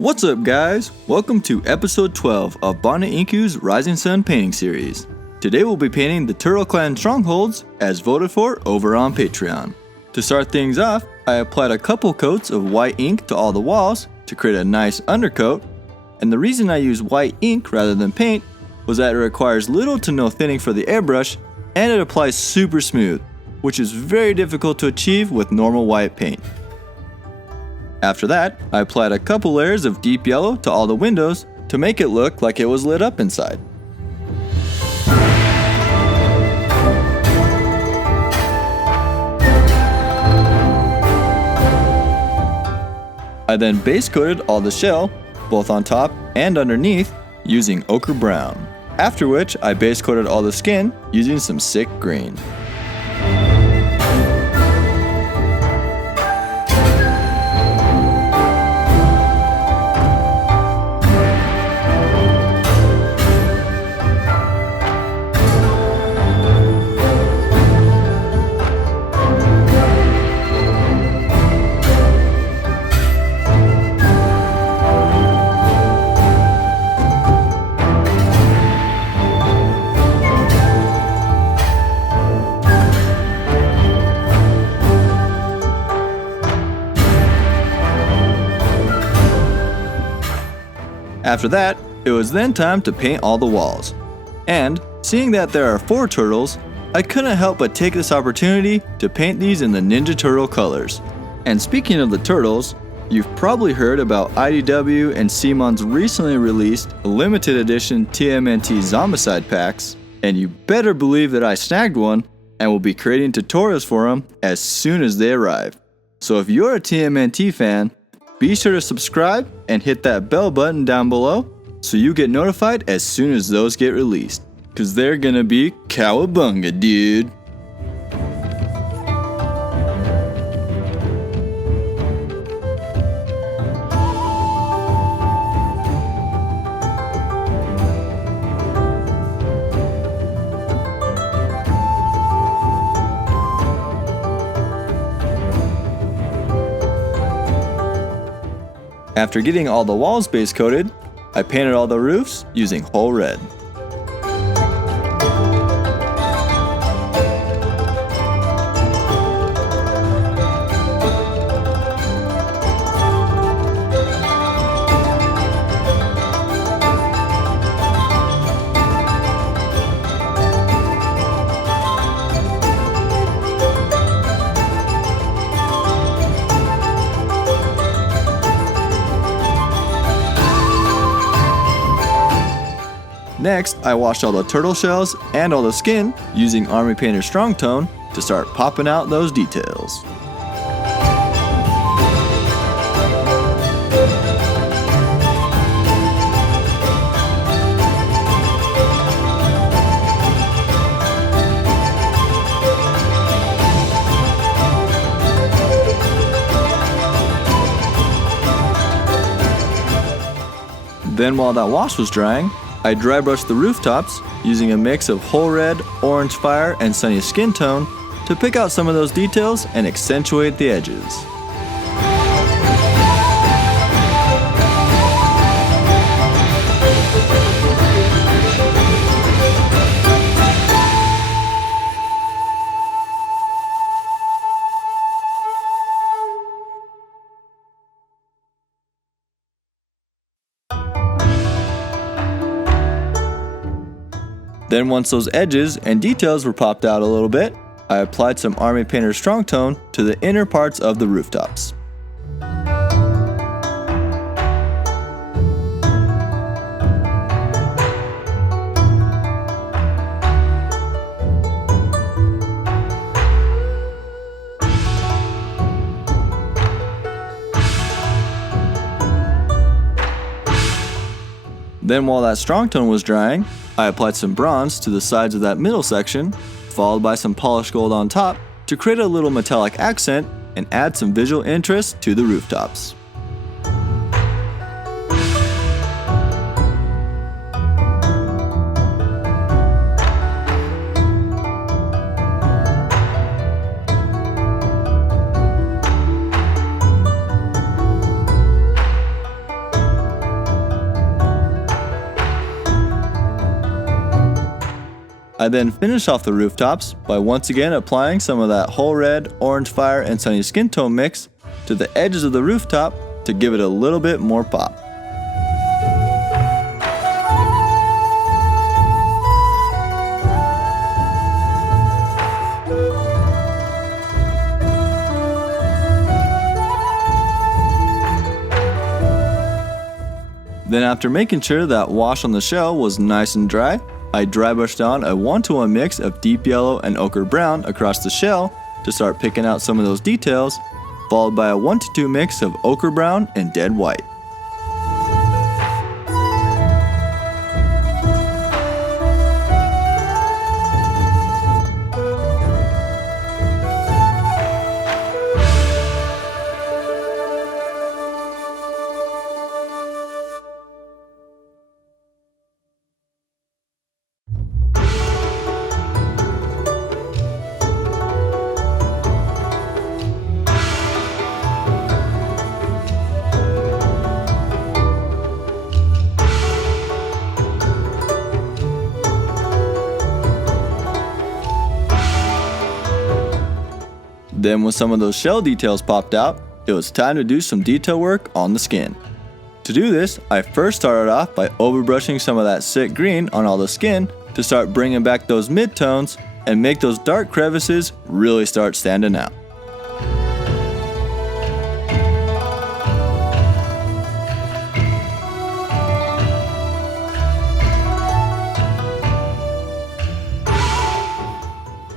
What's up, guys? Welcome to episode 12 of Banda Inku's Rising Sun painting series. Today we'll be painting the Turtle Clan Strongholds as voted for over on Patreon. To start things off, I applied a couple coats of white ink to all the walls to create a nice undercoat, and the reason I use white ink rather than paint was that it requires little to no thinning for the airbrush and it applies super smooth, which is very difficult to achieve with normal white paint. After that, I applied a couple layers of deep yellow to all the windows to make it look like it was lit up inside. I then base coated all the shell, both on top and underneath, using ochre brown. After which, I base coated all the skin using some sick green. After that, it was then time to paint all the walls. And, seeing that there are 4 turtles, I couldn't help but take this opportunity to paint these in the Ninja Turtle colors. And speaking of the turtles, you've probably heard about IDW and CMON's recently released limited edition TMNT Zombicide packs, and you better believe that I snagged one and will be creating tutorials for them as soon as they arrive. So if you're a TMNT fan, be sure to subscribe and hit that bell button down below so you get notified as soon as those get released. Cause they're gonna be cowabunga, dude. After getting all the walls base coated, I painted all the roofs using whole red. Next, I washed all the turtle shells and all the skin using Army Painter Strong Tone to start popping out those details. Then while that wash was drying, I dry brushed the rooftops using a mix of whole red, orange fire, and sunny skin tone to pick out some of those details and accentuate the edges. Then once those edges and details were popped out a little bit, I applied some Army Painter Strong Tone to the inner parts of the rooftops. Then while that Strong Tone was drying, I applied some bronze to the sides of that middle section, followed by some polished gold on top to create a little metallic accent and add some visual interest to the rooftops. I then finish off the rooftops by once again applying some of that whole red, orange fire, and sunny skin tone mix to the edges of the rooftop to give it a little bit more pop. Then after making sure that wash on the shell was nice and dry, I dry brushed on a 1-to-1 mix of deep yellow and ochre brown across the shell to start picking out some of those details, followed by a 1-to-2 mix of ochre brown and dead white. Then when some of those shell details popped out, it was time to do some detail work on the skin. To do this, I first started off by overbrushing some of that sick green on all the skin to start bringing back those midtones and make those dark crevices really start standing out.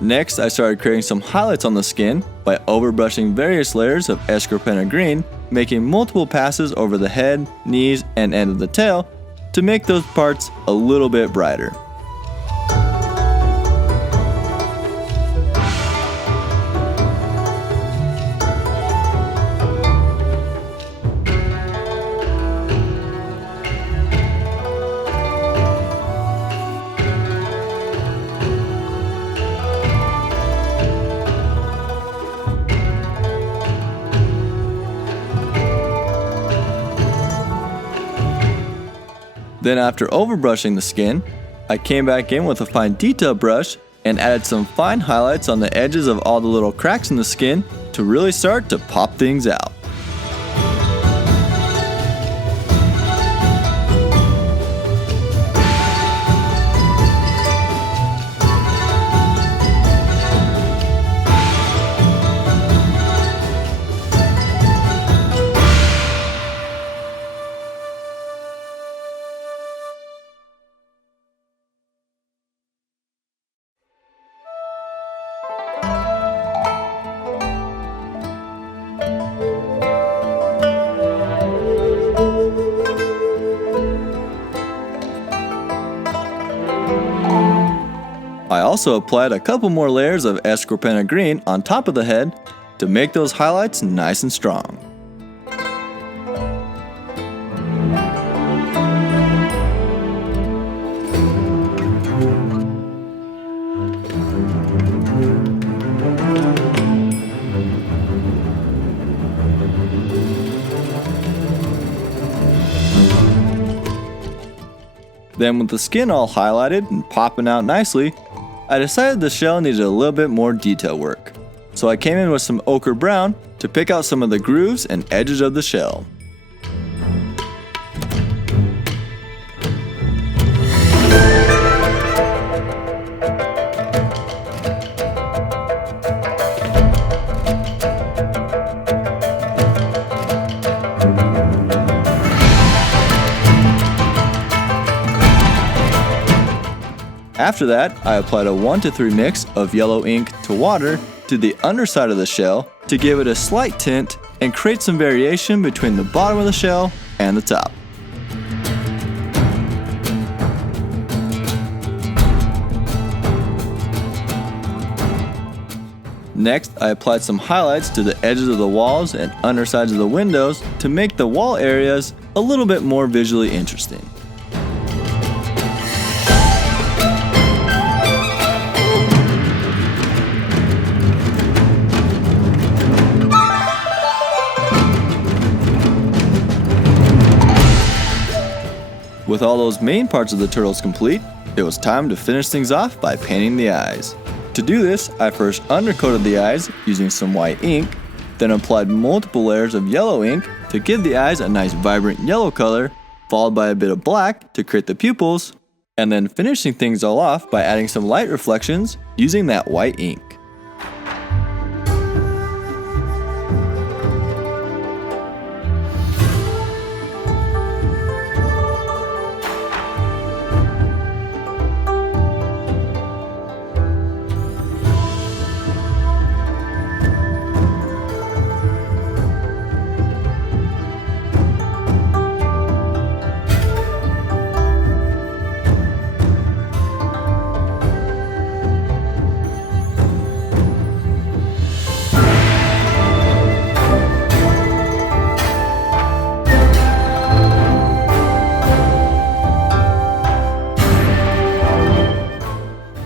Next, I started creating some highlights on the skin by overbrushing various layers of Escropenna green, making multiple passes over the head, knees, and end of the tail to make those parts a little bit brighter. Then after overbrushing the skin, I came back in with a fine detail brush and added some fine highlights on the edges of all the little cracks in the skin to really start to pop things out. I also applied a couple more layers of Escropenna green on top of the head to make those highlights nice and strong. Then with the skin all highlighted and popping out nicely, I decided the shell needed a little bit more detail work. So I came in with some ochre brown to pick out some of the grooves and edges of the shell. After that, I applied a 1-to-3 mix of yellow ink to water to the underside of the shell to give it a slight tint and create some variation between the bottom of the shell and the top. Next, I applied some highlights to the edges of the walls and undersides of the windows to make the wall areas a little bit more visually interesting. With all those main parts of the turtles complete, it was time to finish things off by painting the eyes. To do this, I first undercoated the eyes using some white ink, then applied multiple layers of yellow ink to give the eyes a nice vibrant yellow color, followed by a bit of black to create the pupils, and then finishing things all off by adding some light reflections using that white ink.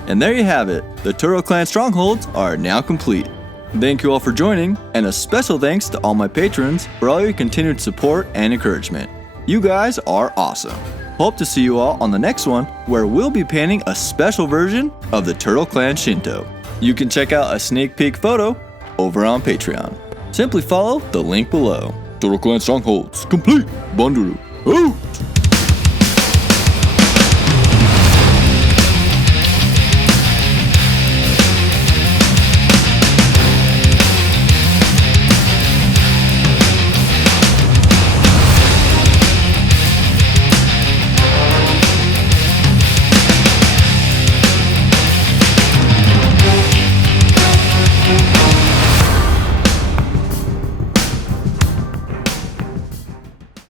And there you have it, the Turtle Clan Strongholds are now complete. Thank you all for joining, and a special thanks to all my patrons for all your continued support and encouragement. You guys are awesome. Hope to see you all on the next one, where we'll be painting a special version of the Turtle Clan Shinto. You can check out a sneak peek photo over on Patreon. Simply follow the link below. Turtle Clan Strongholds complete. Banda out.